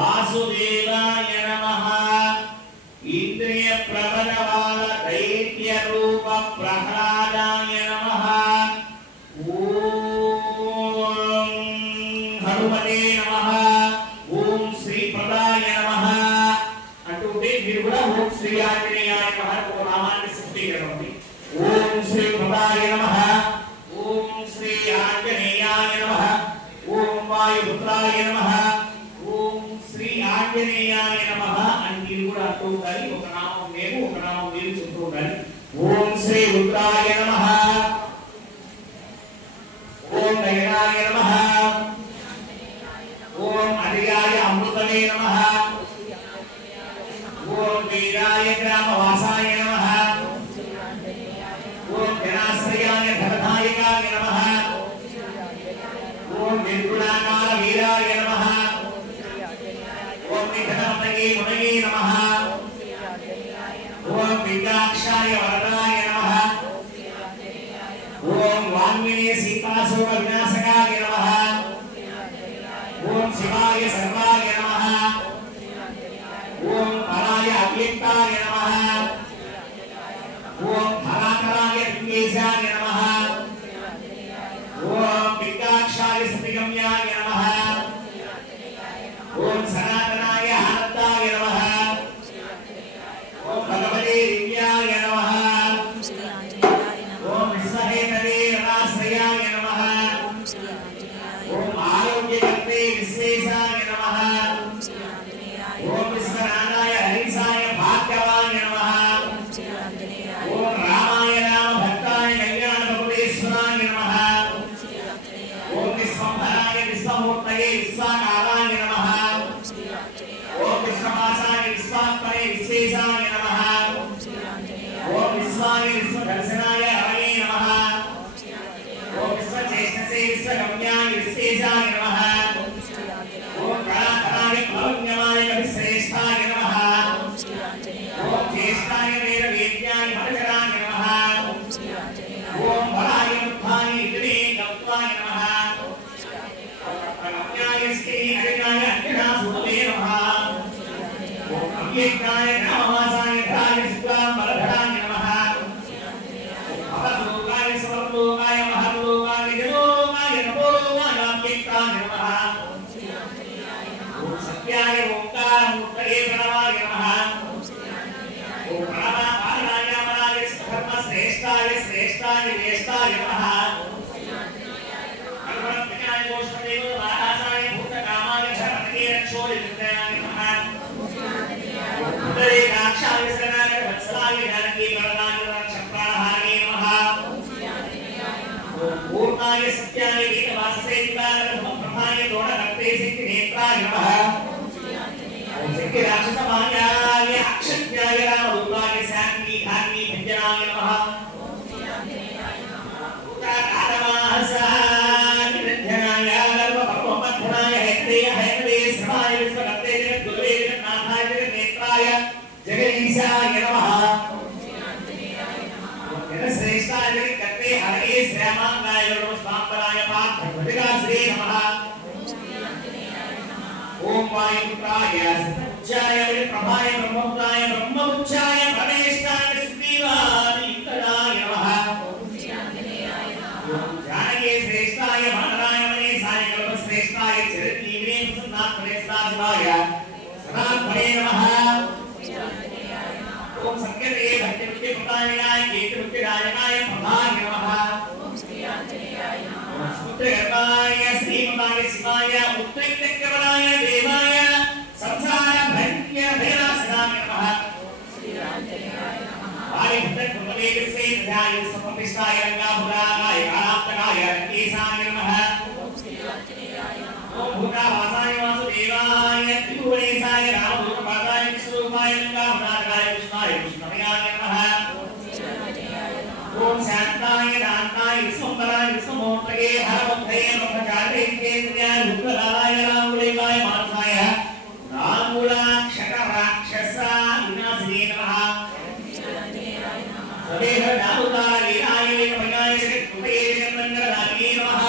वासुदेवाय नमः इंद्रिय प्रबलवाल दैत्य रूप प्रह्लादाय नमः ओम हनुमते नमः ओम श्री प्रदाय नमः अटूटे మీరు కూడా ఓం శ్రీ ఆంజనేయాయ నమః ఒక నామాన్ని సిద్ధి కరండి ఓం శ్రీ ప్రదాయ నమః ఓం శ్రీ ఆంజనేయాయ నమః ఓం వాయుపుత్రాయ నమః ఆంజనేయాయ నమః అని మీరు కూడా అంటూ ఉండాలి. ఒక నామం మేము ఒక నామం మీరు చెప్తూ ఉండాలి. ఓం శ్రీ రుద్రాయ నమః ఓం నయనాయ నమః ఓం అధియాయ అమృతమే నమః ఓం వీరాయ గ్రామవాసాయ నమః ఓం జనాశ్రయాయ ధనదాయకాయ నమః ఓం నిర్గుణాకార వీరాయ నమః ओम निधनमये मुनये नमः ओम विद्याक्षाय वरदाय नमः ओम वान्मिने सीतासुर विनाशकाय नमः ओम शिवाय सर्वाय नमः ओम पराय अव्यक्ताय नमः ओम धराधराय दिव्येशाय नमः ओम विद्याक्षाय सतिगम्याय नमः ओम सनातनाय आनंदाय नमः ओम भगवते दिव्याय नमः ओम विश्वहेतवे रमाश्रयाय नमः ओम आरोग्यकर्ते विश्वेशाय नमः ओम विश्वनाथाय हरिसाय भाग्यवाय नमः ओम रामाय राम भक्ताय कल्याण भगवेश्वराय नमः ओम विश्वंभराय विश्वमूर्तये विश्वकाराय नमः ओम विश्ववासाय विश्वात्मने विश्वेशाय नमः ओम विश्वाय विश्वदर्शनाय हरये नमः ओम विश्वचेष्टसे विश्वगम्याय विश्वेशाय नमः ओम कलाधराय भवन्यमाय कविश्रेष्ठाय नमः ओम ज्येष्ठाय वेदवेद्याय मनोजराय नमः ओम बलाय मुक्ताय इन्द्रे गत्वाय नमः गम्याय स्ते हरिणाय अंजनासुते नमः अव्यक्ताय नामवासाय धराय शुक्लां बलधराय नमः अवलोकाय सर्वलोकाय महलोकाय जलोकाय नमोलोकाय अव्यक्ताय नमः ओम सत्याय ओंकार मूर्तये प्रणवाय नमः ओम प्रणवाय मनाय धर्म श्रेष्ठाय श्रेष्ठाय ज्येष्ठाय नमः कल्पनाय गोष्ठदेव महासाय भूतकामाय शरणये रक्षोय विद्याय नमः उदरे काक्षाय शरणाय वत्सलाय जानकी वरदाय रक्षप्राणहारे नमः ओम पूर्णाय सत्याय वेदवाससे दिवाकर प्रभाय दोणकर्ते सिद्धि नेत्राय नमः ओम सिद्धि राक्षसमायाय अक्षज्ञाय रामरूपाय शान्ति धान्य भंजनाय नमः उदाकारमाहसाय निरंजनाय गर्भ भगवमध्याय हैत्रेय हैत्रे श्रमाय विश्वकर्ते जगद्गुरुवे जगन्नाथाय जगन्नेत्राय जगदीशाय नमः श्रेष्ठाय जगत्कर्ते हरये श्यामांगाय नमस्तांबराय पार्थभृतिकाश्री नमः ओम वायुपुत्राय सतुच्चाय प्रभाय ब्रह्मोत्ताय ब्रह्मोच्चाय परमेष्ठाय सुग्रीवाय इंद्राय नमः जानकी श्रेष्ठाय मानराय मनीषाय कल्पश्रेष्ठाय चिरंजीविने प्रसन्नात्मनेश्वराय सदात्मने नमः ओम संकेते भक्तिमुक्ति प्रदायनाय कीर्तिमुक्ति दायकाय प्रभाय नमः ओम श्री आंजनेयाय नमः पुत्रगर्भाय श्रीमताय शिवाय उत्तरचक्रवराय देवाय संसार भंग्य भैरवनाय नमः श्री आंजनेयाय नमः आदित्य कुलदेवसे ध्याय समपिष्टाय रंगाभुराय कालात्तकाय रंकेशाय नमः श्री आंजनेयाय नमः ओम भूतावासाय वासुदेवाय त्रिभुवनेशाय रामदूतपादाय विष्णुरूपाय रंगाभुराय कृष्णाय कृष्णमयाय नमः ओम शांताय दान्ताय विश्वम्भराय विश्वमूर्तये हरवद्धये ब्रह्मचार्ये केन्द्राय रुद्रलाय रामुलेवाय मानसाय रामूलाक्षक राक्षसा विनाशिने नमः सदेह दारुदाय लीलाय वेदमयाय जगत्कृतये जगन्मङ्गलदायिने नमः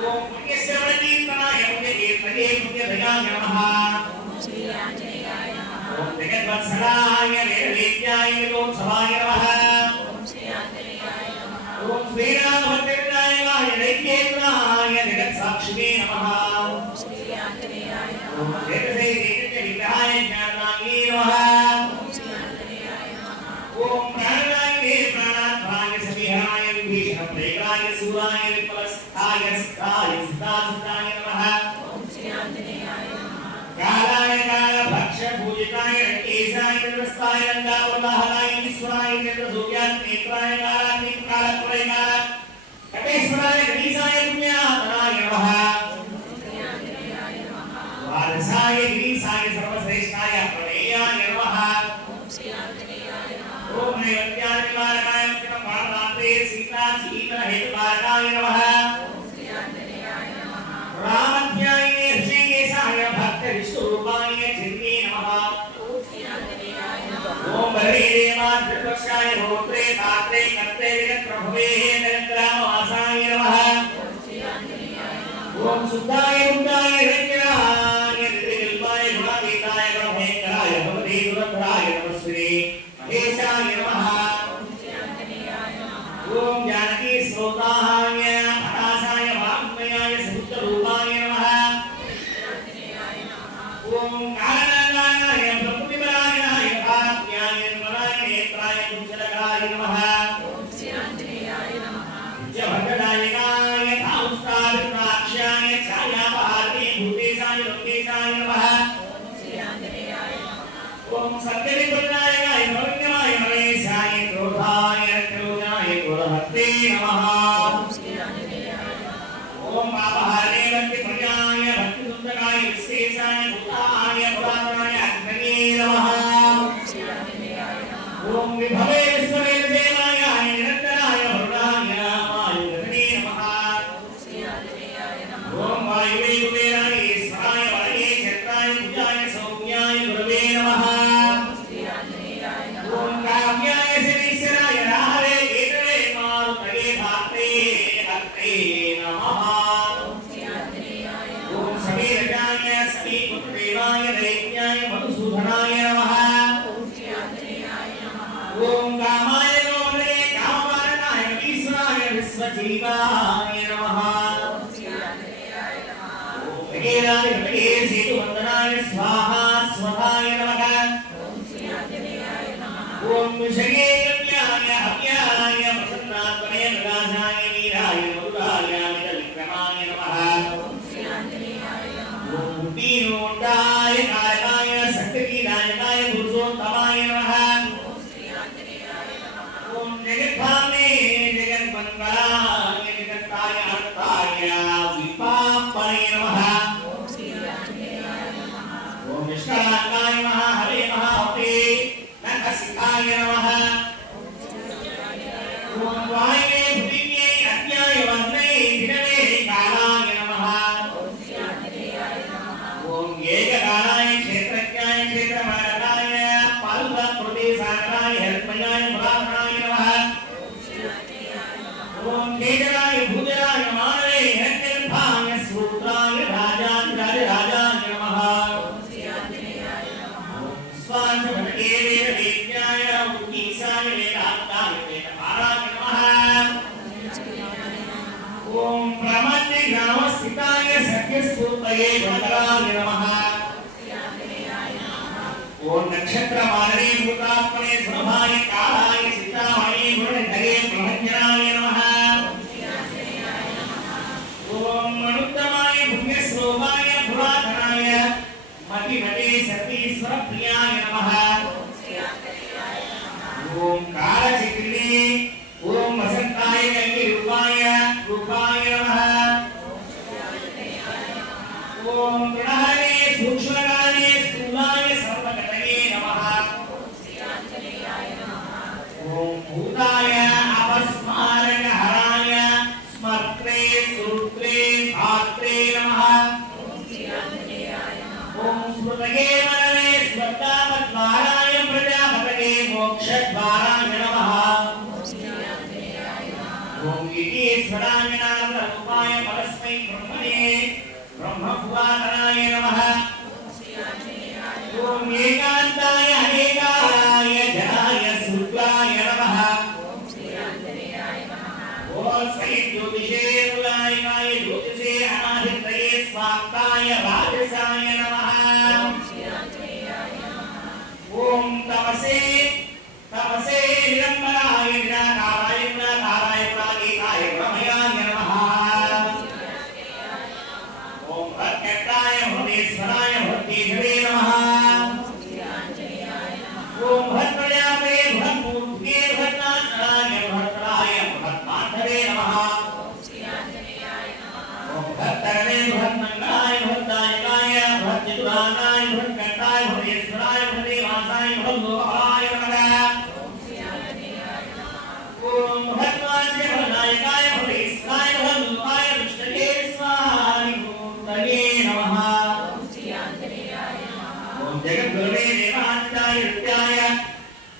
ओम पुण्यश्रवणकीर्तनाय पुण्यकीर्तये पुण्यदयाय नमः ओम जगद्वत्सलाय वेदवेद्याय विलोत्सवाय नमः ओम श्री आंजनेयाय नमः ओम श्रीरामभद्राय नैवेद्याय जगत्साक्षिणे नमः ओम श्री आंजनेयाय नमः ओम वेदसे विग्रहाय ज्ञानाय नमः ओम श्री आंजनेयाय नमः ओम प्राणाय प्राणात्माय सविहाय विभीषण प्रेमाय सूराय विपलस्थाय स्थाय सिद्धार्थाय नमः ओम श्री आंजनेयाय नमः कालाय कालभक्ष पूजिताय रंकेशाय निरस्ताय रंगावल्लभाय ईश्वराय चंद्रसूर्याय नेत्राय कालाग्नि कालप्रलयाय कटेश्वराय गणेशाय पुण्यात्मनाय नमः वारसाय गिरीशाय सर्वश्रेष्ठाय प्रणेयाय नमः ओम नैवेद्याय निवारणाय पार्वते सीता जीवन हेतुकारणाय नमः रामध्याय ऋषिकेशाय भक्त विष्णुरूपाय चिन्मे नमः ओम बलि देवाय होत्रे पात्रे कर्ते जगत्प्रभवे जगद्रामवासाय नमः ओम शुद्धाय बुद्धाय रंजनाय निर्विकल्पाय गुणातीताय ब्रह्मेन्द्राय भगवते दुरंधराय नमस्ते महेशाय नमः ओम जानकी स्रोताय भटासाय वाग्मयाय समुद्ररूपाय नमः ओम कालनागाय ब्रह्मविमलाय भाग्याय निर्मलाय नेत्राय कुंजलकाय नमः ओम श्री आंजनेयाय नमः जभगदायकाय धाउस्ताद्राक्षाय छायापहारे भूतेशाय लोकेशाय नमः ओम श्री आंजनेयाय नमः ओम सत्यविपन्नाय नवज्ञाय महेशाय क्रोधाय क्रोधाय क्रोधहस्ते नमः ओम श्री आंजनेयाय नमः ओम पापहारे भक्ति प्रियाय भक्ति सुंदराय विशेषाय भूताय पुराणाय अग्नये नमः ओम श्री आंजनेयाय नमः ओम विभवे विश्ववे देवाय निरंतराय वरुणाय वायुगणे नमः ओम श्री आंजनेयाय नमः ओम वायुवे कुबेराय ईश्वराय वरये चत्राय पूजाय सौम्याय गुरवे नमः ओम श्री आंजनेयाय नमः ओम काव्याय श्रीश्वराय राहवे केतवे मारुतये भात्रे हत्रे नमः ओम श्री आंजनेयाय नमः ओम समीरजाय समीपुत्रदेवाय दैत्याय मधुसूदनाय नमः ओम श्री आंजनेयाय नमः ओम कामाय गोमदे कामपालनाय ईश्वराय विश्वजीवाय नमः ओम श्री आंजनेयाय नमः ओम भगेराय भगे सेतुवन्दनाय स्वाहा स्वधाय नमः ओम श्री आंजनेयाय नमः ओम विषये कल्याय अव्याय प्रसन्नात्मने मृगाजाय वीराय मधुराय विक्रमाय नमः ओम श्री आंजनेयाय नमः ओम दीनोदाय कारणाय शक्तिदायकाय पुरुषोत्तमाय नमः ओम श्री आंजनेयाय नमः ओम जगद्धामे जगन्मंगलाय जगत्ताय अर्थाय विपापने नमः ओम श्री आंजनेयाय नमः ओम निष्कलांगाय नमः हरे महावते नखसिकाय नमः ओम वायवे भुविन्ये अज्ञाय वन्ने दिनवे कालाय नमः ओम श्री आंजनेयाय नमः ओम एककालाय क्षेत्रज्ञाय क्षेत्रमानकाय पाल्वप्रदेशाय हर्मयाय पुराणाय नमः ओम श्री आंजनेयाय नमः ओम केजराय भूजराय मानवे हिरण्यगर्भाय सूत्राय राजाधिराज राजाय नमः ओम श्री आंजनेयाय नमः स्वांशभटके वेदवेद्याय उद्गीसाय वेदान्ताय वेदपाराय नमः ओम प्रमत्ति ग्रामस्थिताय सत्यस्तूतये गुणकराय नमः ओम नक्षत्रमालने भूतात्मने सुलभाय कालाय सिद्धामणे गुणनिधये प्रभञ्जनाय नमः ఓం మనుత్తమాయ పుణ్యశ్లోకాయ పురాతనాయ మతిమతే సర్వేశ్వర ప్రియాయ నమః ఓం కాలచక్రిణే ఓం వసంతాయ కల్కి రూపాయ నమః ఓం ప్రణహరే సూక్ష్మకాలే స్థూలాయ సర్వగతయే నమః ఓం భూతాయ అపస్మారక హరాయ స్మర్త్రే సురుత్రే ధాత్రే నమః ఓం స్మృతగే మననే స్వర్గామద్వారాయ ప్రజాపతగే మోక్షద్వారాయ నమః ఓం ఈశ్వరాయ నారూపాయ పరస్మై బ్రహ్మణే బ్రహ్మపురాతనాయ నమః ఓం ఏకాంతాయ అనేకాయ జనాయ శుక్లాయ నమః ఓం శ్రీ జ్యోతిషే మూలాయకాయ జ్యోతిషే అనాదిత్రయే స్వాక్తాయ రాజసాయ నమః ఓం తమసే నిరంబరాయ నిరాకారాయ గుణాకారాయ ప్రాగేకాయ ప్రమయాయ నమః ఓం భక్తాయ భువనేశ్వరాయ భక్తేశ్వరే నమః ఓం భక్తయామే భక్తమూర్తికే భక్తాయ భక్తమాధవే నమః ఓం భక్తరే భక్తమంగళాయ భక్తాయకాయ భక్తిదురానాయ భక్తాయ భువనేశ్వరాయ భక్తివాసాయ భక్తోహాయ నమః ఓం భక్తాయ భక్తాయకాయ భక్తేశ్వరాయ భక్తాయ విష్ణవే స్వామి భూతయే నమః ఓం జగద్గురువే దేవాంతాయ నిత్యాయ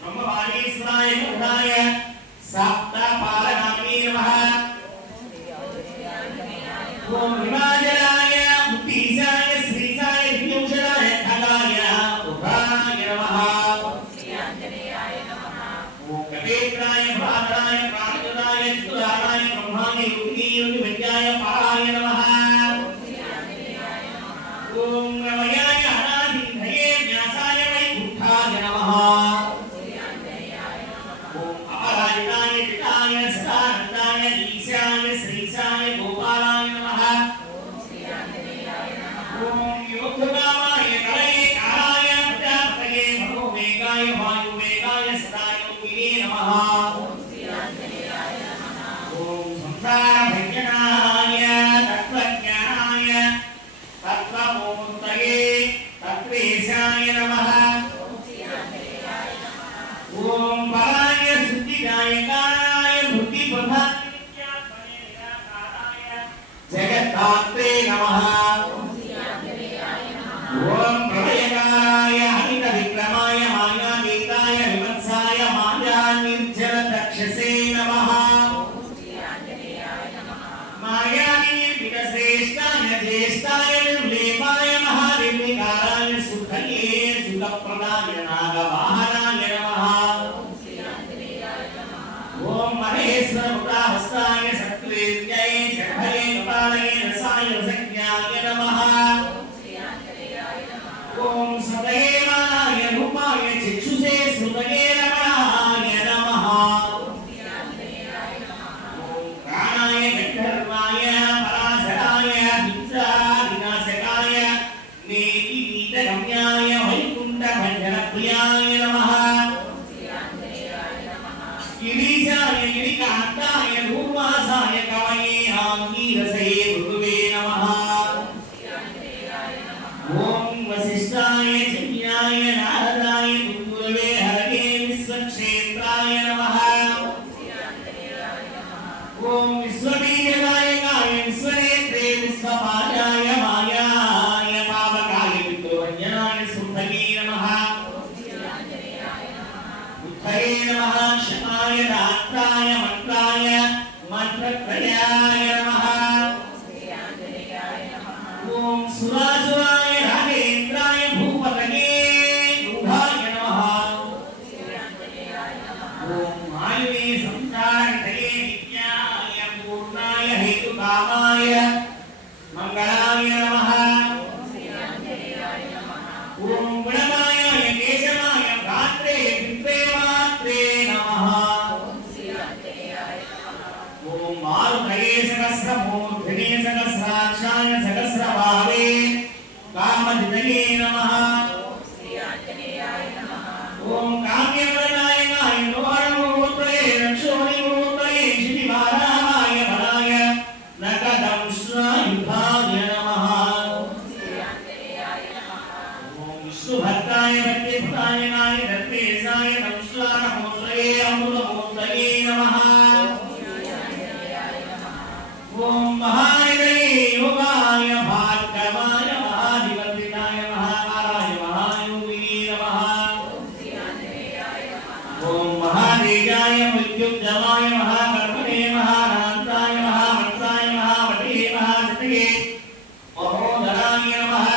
బ్రహ్మవాణీశ్వరాయ భూతాయ సప్తపాలనామే నమః ఓం హిమాచలాయ ముక్తీశాయ శ్రీశాయ దివ్యౌషధాయ ఖగాయ ఉభాయ నమః ఓం కవేత్రాయ భాద్రాయ ప్రాణజుదాయ చిత్తుదారాయ బ్రహ్మాయ యోగినీయ విద్యాయ పారాయ నమః ఓం రమయాయ అనాదిధయే వ్యాసాయ వైకుంఠాయ నమః ఓం అపరాజితాయ జితాయ సదానందాయ ఈశాయ శ్రీశాయ గోపాలాయ నమః ఓం యోగకామాయ కలయే కాలాయ ప్రజాపతయే మనోవేగాయ వాయువేగాయ సదాయోగినే నమః ఓం సంసారభంజనాయ తత్వజ్ఞానాయ తత్వమూర్తయే తత్వేశాయ నమః ఓం పరాయ శుద్ధిదాయకాయ బుద్ధిప్రధానాయ జగత్తాత్రే నమః ఓం ప్రళయకాయ అమిత విక్రమాయ మాయాతీతాయ విమత్సాయ మాయానిర్జర దక్షసే నమః మాయానిర్మిత శ్రేష్టాయ జ్యేష్ఠాయ నిర్లేపాయ మహానిర్వికారాయ సుఖయే సుఖప్రదాయ నాగవాహనాయ నమః ఓం మహేశ్వర ముఖాహస్తాయ సత్వేద్యై శంభరే కపాలయే రసాయ రసజ్ఞాయ నమః ఓం సదయేమాయ రూపాయ చక్షుషే శ్రుతయే రమణాయ నమః ఓం ప్రాణాయ గంధర్వాయ పరాశరాయ హింసా వినాశకాయ सहस्राक्षाय सहस्रभावे कामजितये नमः ओम काम्यवदनाय नोहरमूर्तये रक्षोणिमूर्तये श्रीवाराय भराय नकदंश्रायुधाय नमः ओम विष्णुभक्ताय भक्तिभक्ताय नाय दत्तेशाय नमस्कारमूर्तये अमृतमूर्तये नमः ओम महानिलये योगाय भार्गवाय महाधिवन्दिताय महाकाराय महायोगिने नमः ओम महादेवाय मृत्युंजयाय महाकर्मणे महानान्ताय महामन्त्राय महामते महासतये महोदराय नमः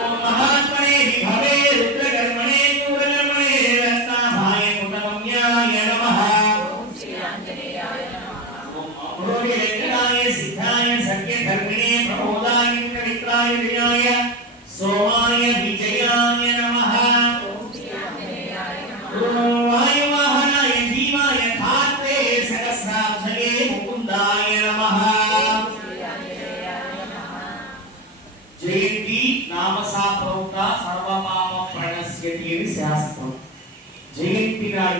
ओम महात्मने भवे रुद्रकर्मणे पूर्णकर्मणे रत्नाभाय कुटमन्याय नमः अमरोलिङ्गाय सिद्धाय सख्यधर्मिणे प्रमोदाय पवित्राय विजयाय सोमाय विजयाय नमः ओम वायुवाहनाय जीवाय धात्रे सहस्राक्षये मुकुन्दाय नमः जयन्ती नाम सा प्रोक्ता सर्वपाप प्रणश्यति शास्त्रम जयंती नाడు